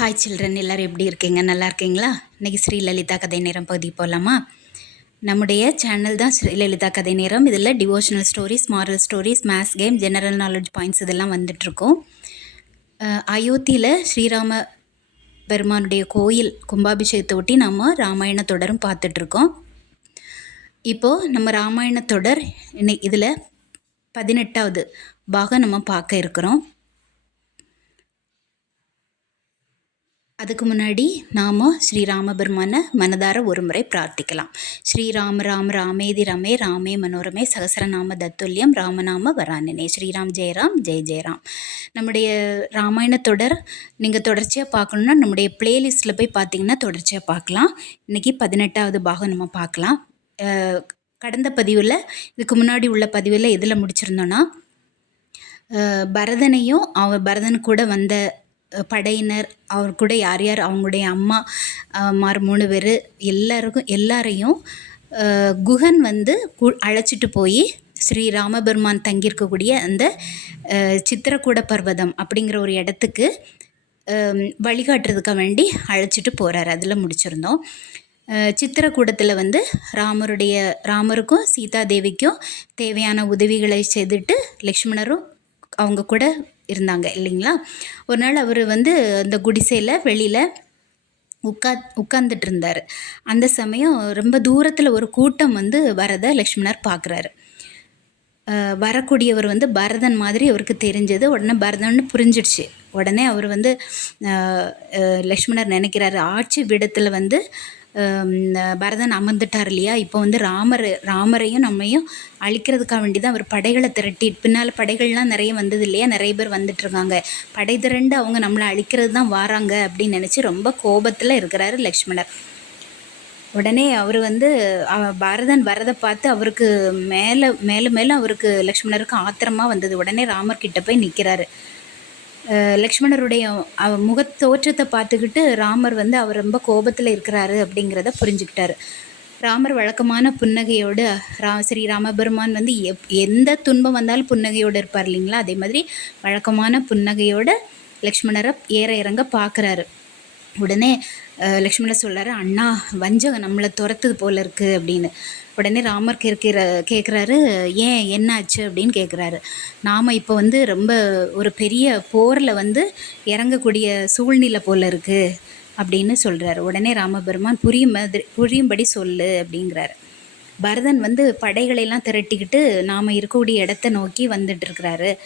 Hi children எல்லோரும் எப்படி இருக்கீங்க? நல்லா இருக்கீங்களா? இன்றைக்கி ஸ்ரீலலிதா கதை நேரம் பகுதி போகலாமா நம்முடைய சேனல் தான் ஸ்ரீ லலிதா கதை நேரம். இதில் devotional stories moral stories maths game general knowledge points இதெல்லாம் வந்துட்ருக்கோம் அயோத்தியில் ஸ்ரீராம பெருமானுடைய கோயில் கும்பாபிஷேகத்தை ஒட்டி நம்ம ராமாயண தொடரும் பார்த்துட்ருக்கோம் இப்போது நம்ம ராமாயண தொடர் இன்னைக்கு இதில் பதினெட்டாவது பாகம் நம்ம பார்க்க இருக்கிறோம். அதுக்கு முன்னாடி நாம் ஸ்ரீராமபெருமான மனதார ஒரு முறை பிரார்த்திக்கலாம். ஸ்ரீராம ராம ராமேதி ரமே ராமே மனோரமே சகசரநாம தத்துல்யம் ராமநாம வரானனே. ஸ்ரீராம் ஜெயராம் ஜெய் ஜெயராம் நம்முடைய ராமாயண தொடர் நீங்கள் தொடர்ச்சியாக பார்க்கணுன்னா நம்முடைய பிளேலிஸ்ட்டில் போய் பார்த்தீங்கன்னா தொடர்ச்சியாக பார்க்கலாம். இன்றைக்கி பதினெட்டாவது பாகம் நம்ம பார்க்கலாம். கடந்த பதிவில் இதுக்கு முன்னாடி உள்ள பதிவில் எதில் முடிச்சிருந்தோன்னா பரதனையும் அவ பரதன் கூட வந்த படையினர் அவர் கூட யார் யார் அவங்களுடைய அம்மா மார் மூணு பேர் எல்லாருக்கும் எல்லாரையும் குஹன் வந்து கு அழைச்சிட்டு போய் ஸ்ரீ ராமபெருமான் தங்கியிருக்கக்கூடிய அந்த சித்திரக்கூட பர்வதம் அப்படிங்கிற ஒரு இடத்துக்கு வழிகாட்டுறதுக்காக வேண்டி அழைச்சிட்டு போகிறார் அதில் முடிச்சிருந்தோம். சித்திரக்கூடத்தில் வந்து ராமருடைய ராமருக்கும் சீதா தேவிக்கும் தேவையான உதவிகளை செய்துட்டு லக்ஷ்மணரும் அவங்க கூட இருந்தாங்க இல்லைங்களா? ஒரு நாள் அவர் வந்து அந்த குடிசையில் வெளியில் உட்கா உட்காந்துட்டு இருந்தார் அந்த சமயம் ரொம்ப தூரத்தில் ஒரு கூட்டம் வந்து வரதை லக்ஷ்மணர் பார்க்குறாரு வரக்கூடியவர் வந்து பரதன் மாதிரி அவருக்கு தெரிஞ்சது. உடனே பரதன்னு புரிஞ்சிடுச்சு. உடனே அவர் வந்து லக்ஷ்மணர் நினைக்கிறாரு ஆட்சி விடத்தில் வந்து பரதன் அமர்ந்துட்டார் இல்லையா இப்போ வந்து ராமர் ராமரையும் நம்மையும் அழிக்கிறதுக்காக வேண்டி தான் அவர் படைகளை திரட்டி பின்னால் படைகள்லாம் நிறைய வந்தது இல்லையா நிறைய பேர் வந்துட்டுருக்காங்க. படை திரண்டு அவங்க நம்மளை அழிக்கிறது தான் வாராங்க அப்படின்னு நினச்சி ரொம்ப கோபத்தில் இருக்கிறாரு லக்ஷ்மணர். உடனே அவர் வந்து பரதன் வரதை பார்த்து அவருக்கு மேலே மேலே மேலே அவருக்கு லக்ஷ்மணருக்கு ஆத்திரமாக வந்தது. உடனே ராமர் கிட்ட போய் நிற்கிறாரு லக்ஷ்மணருடைய முக தோற்றத்தை பார்த்துக்கிட்டு ராமர் வந்து அவர் ரொம்ப கோபத்தில் இருக்கிறாரு அப்படிங்கிறத புரிஞ்சுக்கிட்டாரு. ராமர் வழக்கமான புன்னகையோடு ரா ஸ்ரீ ராமபெருமான் வந்து எப் எந்த துன்பம் வந்தாலும் புன்னகையோடு இருப்பார் இல்லைங்களா? அதே மாதிரி வழக்கமான புன்னகையோடு லக்ஷ்மணரை ஏற இறங்க பார்க்குறாரு. உடனே லக்ஷ்மணர் சொல்கிறாரு அண்ணா வஞ்சகம் நம்மளை துரத்துது போல இருக்குது அப்படின்னு. உடனே ராமர் கேட்கிற கேட்குறாரு ஏன் என்னாச்சு? அப்படின்னு கேட்குறாரு. நாம் இப்போ வந்து ரொம்ப ஒரு பெரிய போரில் வந்து இறங்கக்கூடிய சூழ்நிலை போல் இருக்குது அப்படின்னு சொல்கிறாரு உடனே ராமபெருமான் புரியும் மாதிரி புரியும்படி சொல்லு அப்படிங்கிறாரு. பரதன் வந்து படைகளையெல்லாம் திரட்டிக்கிட்டு நாம் இருக்கக்கூடிய இடத்த நோக்கி வந்துட்டுருக்கிறாரு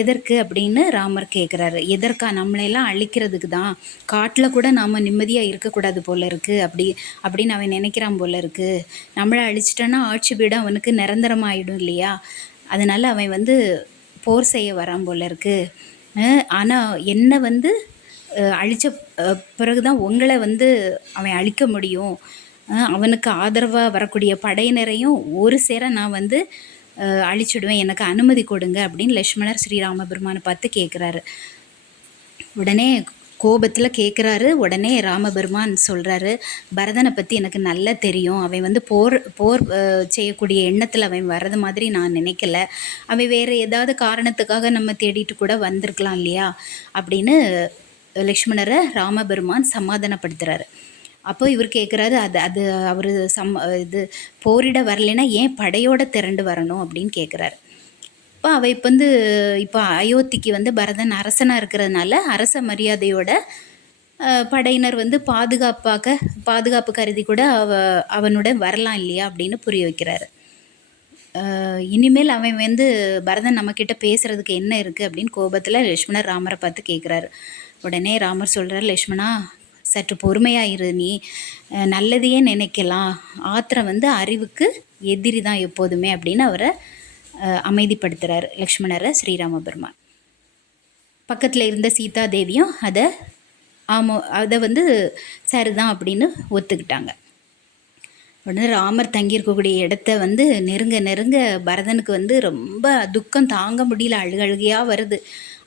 எதற்கு அப்படின்னு ராமர் கேட்குறாரு எதற்கா? நம்மளையெல்லாம் அழிக்கிறதுக்கு தான். காட்டில் கூட நாம் நிம்மதியாக இருக்கக்கூடாது போல இருக்குது அப்படி அப்படின்னு அவன் நினைக்கிறான் போல இருக்குது நம்மளை அழிச்சிட்டான்னா ஆட்சி பீடம் அவனுக்கு நிரந்தரமாயிடும் இல்லையா? அதனால் அவன் வந்து போர் செய்ய வரான் போல இருக்குது ஆனால் என்னை வந்து அழித்த பிறகு தான் உங்களை வந்து அவன் அழிக்க முடியும். அவனுக்கு ஆதரவாக வரக்கூடிய படையினரையும் ஒரு சேர நான் வந்து அழிச்சிடுவேன் எனக்கு அனுமதி கொடுங்க அப்படின்னு லக்ஷ்மணர் ஸ்ரீராமபெருமானை பார்த்து கேட்குறாரு உடனே கோபத்தில் கேட்குறாரு உடனே ராமபெருமான் சொல்கிறாரு பரதனை பற்றி எனக்கு நல்லா தெரியும். அவன் வந்து போர் போர் செய்யக்கூடிய எண்ணத்தில் அவன் வர்றது மாதிரி நான் நினைக்கல. அவன் வேறு ஏதாவது காரணத்துக்காக நம்ம தேடிட்டு கூட வந்திருக்கலாம் இல்லையா? அப்படின்னு லக்ஷ்மணரை ராமபெருமான் சமாதானப்படுத்துகிறாரு அப்போ இவர் கேட்குறாரு அது அது அவர் சம் இது போரிட வரலைன்னா ஏன் படையோட திரண்டு வரணும் அப்படின்னு கேட்குறாரு இப்போ அவ இப்போ வந்து இப்போ அயோத்திக்கு வந்து பரதன் அரசனாக இருக்கிறதுனால அரச மரியாதையோட படையினர் வந்து பாதுகாப்பாக பாதுகாப்பு கருதி கூட அவ அவனுடன் வரலாம் இல்லையா அப்படின்னு புரிய வைக்கிறாரு. இனிமேல் அவன் வந்து பரதன் நம்மக்கிட்ட பேசுகிறதுக்கு என்ன இருக்குது அப்படின்னு கோபத்தில் லக்ஷ்மணர் ராமரை பார்த்து கேட்குறாரு உடனே ராமர் சொல்கிறார் லக்ஷ்மணா சற்று பொறுமையாக இரு நீ. நல்லதையே நினைக்கலாம். ஆத்திரம் வந்து அறிவுக்கு எதிரி தான் எப்போதுமே அப்படின்னு அவரை அமைதிப்படுத்துகிறார் லக்ஷ்மணரை ஸ்ரீராமபெருமான். பக்கத்தில் இருந்த சீதா தேவியும் அதை ஆமாம் அதை வந்து சரிதான் அப்படின்னு ஒத்துக்கிட்டாங்க. உடனே ராமர் தங்கியிருக்கக்கூடிய இடத்த வந்து நெருங்க நெருங்க பரதனுக்கு வந்து ரொம்ப துக்கம் தாங்க முடியல. அழுக அழுகையாக வருது.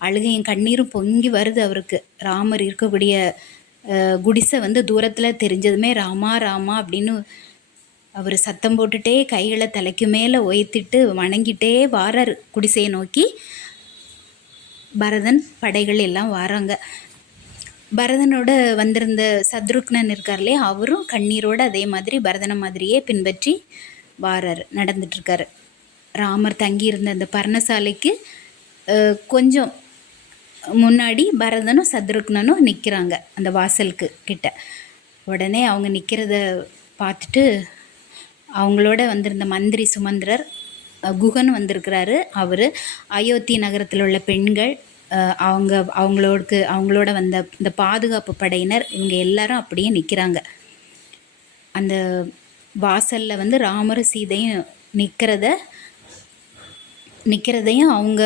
அழுகையும் கண்ணீரும் பொங்கி வருது அவருக்கு. ராமர் இருக்கக்கூடிய குடிசை வந்து தூரத்தில் தெரிஞ்சதுமே ராமா ராமா அப்படின்னு அவர் சத்தம் போட்டுட்டே கைகளை தலைக்கு மேலே ஒய்த்திட்டு வணங்கிட்டே வாரார் குடிசையை நோக்கி. பரதன் படைகள் எல்லாம் வாராங்க. பரதனோட வந்திருந்த சத்ருக்னன் இருக்கார்லே அவரும் கண்ணீரோட அதே மாதிரி பரதனை மாதிரியே பின்பற்றி வாரார் நடந்துட்டுருக்காரு ராமர் தங்கியிருந்த அந்த பர்ணசாலைக்கு கொஞ்சம் முன்னாடி பரதனும் சத்ருக்னனும் நிற்கிறாங்க அந்த வாசலுக்கு கிட்ட. உடனே அவங்க நிற்கிறத பார்த்துட்டு அவங்களோட வந்திருந்த மந்திரி சுமந்திரர் குகன் வந்திருக்கிறாரு. அவர் அயோத்தி நகரத்தில் உள்ள பெண்கள் அவங்க அவங்களோடுக்கு அவங்களோட வந்த இந்த பாதுகாப்பு படையினர் இவங்க எல்லாரும் அப்படியே நிற்கிறாங்க அந்த வாசலில் வந்து ராமரும் சீதையும் நிற்கிறத நிற்கிறதையும் அவங்க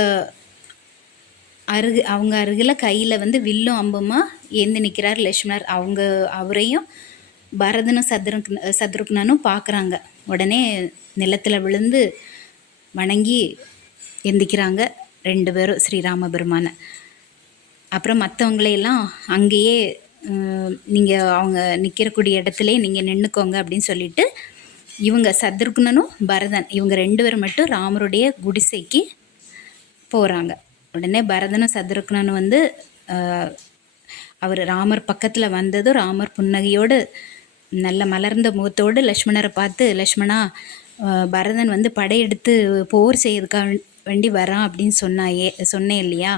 அருகு அவங்க அருகில் கையில் வந்து வில்லும் அம்புமா ஏந்தி நிற்கிறார் லக்ஷ்மணர் அவங்க அவரையும் பரதனும் சத்ருக் சத்ருக்னனும் பார்க்குறாங்க உடனே நிலத்தில் விழுந்து வணங்கி எந்திக்கிறாங்க ரெண்டு பேரும் ஸ்ரீராம பெருமானை அப்புறம் மற்றவங்களையெல்லாம் அங்கேயே நீங்கள் அவங்க நிற்கிறக்கூடிய இடத்துலையே நீங்கள் நின்றுக்கோங்க அப்படின்னு சொல்லிட்டு இவங்க சத்ருக்னனும் பரதன் இவங்க ரெண்டு பேரும் மட்டும் ராமருடைய குடிசைக்கு போகிறாங்க உடனே பரதனும் சத்ருக்னனும் வந்து அவர் ராமர் பக்கத்தில் வந்ததும் ராமர் புன்னகையோடு நல்ல மலர்ந்த முகத்தோடு லக்ஷ்மணரை பார்த்து லக்ஷ்மணா பரதன் வந்து படையெடுத்து போர் செய்யறதுக்காக வேண்டி வரான் அப்படின்னு சொன்னாயே சொன்னேன் இல்லையா?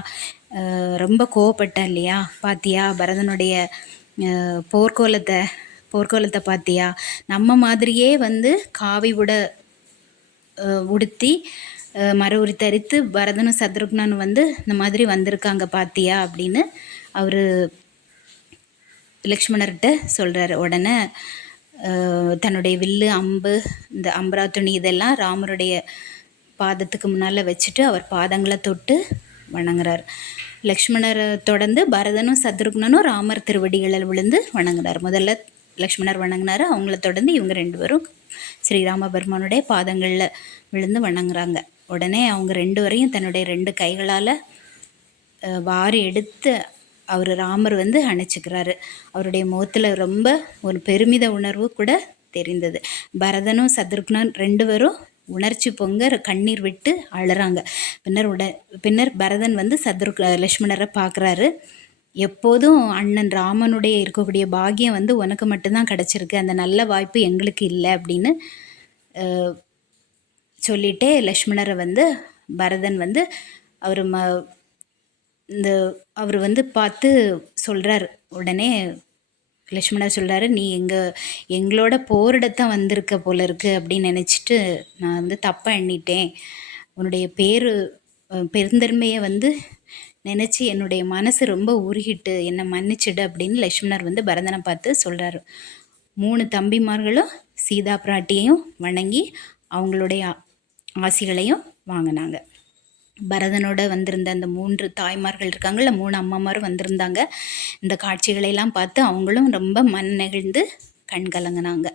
ரொம்ப கோவப்பட்டேன் இல்லையா? பாத்தியா பரதனுடைய போர்க்கோலத்தை போர்க்கோலத்தை பார்த்தியா நம்ம மாதிரியே வந்து காவி உட உடுத்தி அஹ் தரித்து பரதனும் சத்ருக்னனும் வந்து இந்த மாதிரி வந்திருக்காங்க பாத்தியா அப்படின்னு அவர் லக்ஷ்மணர்கிட்ட சொல்கிறாரு உடனே தன்னுடைய வில்லு அம்பு இந்த அம்பரா துணி இதெல்லாம் ராமருடைய பாதத்துக்கு முன்னால் வச்சுட்டு அவர் பாதங்களை தொட்டு வணங்குறார். லக்ஷ்மணரை தொடர்ந்து பரதனும் சத்ருக்னனும் ராமர் திருவடிகளில் விழுந்து வணங்குறார். முதல்ல லக்ஷ்மணர் வணங்கினார் அவங்கள தொடர்ந்து இவங்க ரெண்டு பேரும் ஸ்ரீராமபெருமானுடைய பாதங்களில் விழுந்து வணங்குறாங்க. உடனே அவங்க ரெண்டு வரையும் தன்னுடைய ரெண்டு கைகளால் வாரி எடுத்து அவர் ராமர் வந்து அணைச்சிக்கிறாரு. அவருடைய முகத்தில் ரொம்ப ஒரு பெருமித உணர்வு கூட தெரிந்தது. பரதனும் சத்ருக்னன் ரெண்டு பேரும் உணர்ச்சி பொங்க கண்ணீர் விட்டு அழுறாங்க. பின்னர் உட பின்னர் பரதன் வந்து சத்ருக் லக்ஷ்மணரை பார்க்குறாரு எப்போதும் அண்ணன் ராமனுடைய இருக்கக்கூடிய பாகியம் வந்து உனக்கு மட்டும்தான் கிடச்சிருக்கு. அந்த நல்ல வாய்ப்பு எங்களுக்கு இல்லை அப்படின்னு சொல்லிட்டே லக்ஷ்மணரை வந்து பரதன் வந்து அவர் ம இந்த அவர் வந்து பார்த்து சொல்கிறார் உடனே லக்ஷ்மணர் சொல்கிறாரு நீ எங்கள் எங்களோட போரிடத்தான் வந்திருக்க போல இருக்கு அப்படின்னு நினச்சிட்டு நான் வந்து தப்பாக எண்ணிட்டேன். உன்னுடைய பேர் பெருந்தன்மையை வந்து நினச்சி என்னுடைய மனசு ரொம்ப உருகிட்டு என்னை மன்னிச்சிடு அப்படின்னு லக்ஷ்மணர் வந்து பரதனை பார்த்து சொல்கிறாரு மூணு தம்பிமார்களும் சீதா பிராட்டியையும் வணங்கி அவங்களுடைய ஆசிகளையும் வாங்கினாங்க. பரதனோட வந்திருந்த அந்த மூன்று தாய்மார்கள் இருக்காங்கள்ல மூணு அம்மாமாரும் வந்திருந்தாங்க. இந்த காட்சிகளையெல்லாம் பார்த்து அவங்களும் ரொம்ப மன நெகிழ்ந்து கண் கலங்கினாங்க.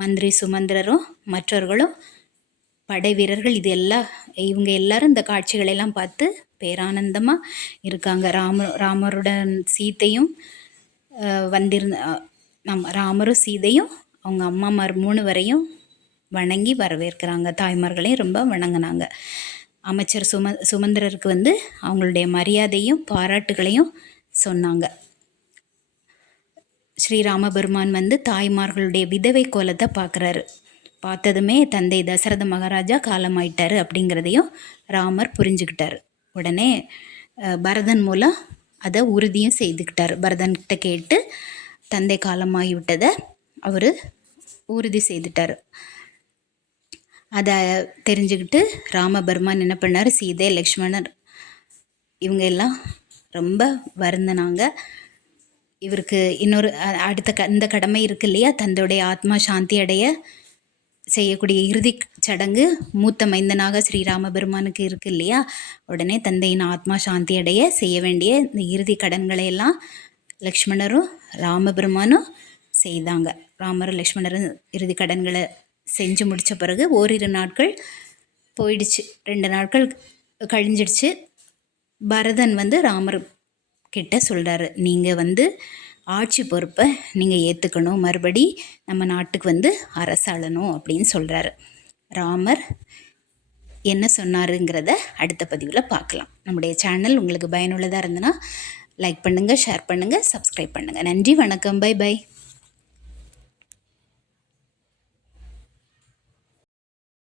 மந்திரி சுமந்திரரும் மற்றவர்களும் படை வீரர்கள் இது எல்லாம் இவங்க எல்லாரும் இந்த காட்சிகளெல்லாம் பார்த்து பேரானந்தமாக இருக்காங்க. ராம ராமருடன் சீத்தையும் வந்திருந்த நம் நம்ம ராமரும் சீதையும் அவங்க அம்மாமார் மூணு வரையும் வணங்கி வரவேற்கிறாங்க. தாய்மார்களையும் ரொம்ப வணங்கினாங்க. அமைச்சர் சும சுமந்திரருக்கு வந்து அவங்களுடைய மரியாதையும் பாராட்டுகளையும் சொன்னாங்க. ஸ்ரீராமபெருமான் வந்து தாய்மார்களுடைய விதவை கோலத்தை பார்க்குறாரு. பார்த்ததுமே தந்தை தசரத மகாராஜா காலமாயிட்டார் அப்படிங்கிறதையும் ராமர் புரிஞ்சுக்கிட்டார். உடனே பரதன் மூலம் அதை உறுதியும் செய்துக்கிட்டார். பரதன்கிட்ட கேட்டு தந்தை காலமாகி விட்டதை அவர் உறுதி செய்துட்டார். அதை தெரிஞ்சுக்கிட்டு ராமபெருமான் என்ன பண்ணார்? சீதை லக்ஷ்மணர் இவங்க எல்லாம் ரொம்ப வருந்தினாங்க. இவருக்கு இன்னொரு அடுத்த க இந்த கடமை இருக்கு இல்லையா? தந்தையுடைய ஆத்மா சாந்தி அடைய செய்யக்கூடிய இறுதி சடங்கு மூத்த மைந்தனாக ஸ்ரீராமபெருமானுக்கு இருக்கு இல்லையா? உடனே தந்தையின் ஆத்மா சாந்தி அடைய செய்ய வேண்டிய இந்த இறுதி கடன்களை எல்லாம் லக்ஷ்மணரும் ராமபெருமானும் செய்தாங்க. ராமரும் லக்ஷ்மணரும் இறுதி கடன்களை செஞ்சு முடித்த பிறகு ஓரிரு நாட்கள் போயிடுச்சு. ரெண்டு நாட்கள் கழிஞ்சிடுச்சு. பரதன் வந்து ராமர் கிட்ட சொல்கிறாரு நீங்கள் வந்து ஆட்சி பொறுப்பை நீங்கள் ஏற்றுக்கணும் மறுபடி நம்ம நாட்டுக்கு வந்து அரசாளணும் அப்படின்னு சொல்கிறாரு ராமர் என்ன சொன்னாருங்கிறத அடுத்த பதிவில் பார்க்கலாம். நம்முடைய சேனல் உங்களுக்கு பயனுள்ளதாக இருந்ததுன்னா லைக் பண்ணுங்கள் ஷேர் பண்ணுங்கள் சப்ஸ்கிரைப் பண்ணுங்கள் நன்றி வணக்கம். Bye bye.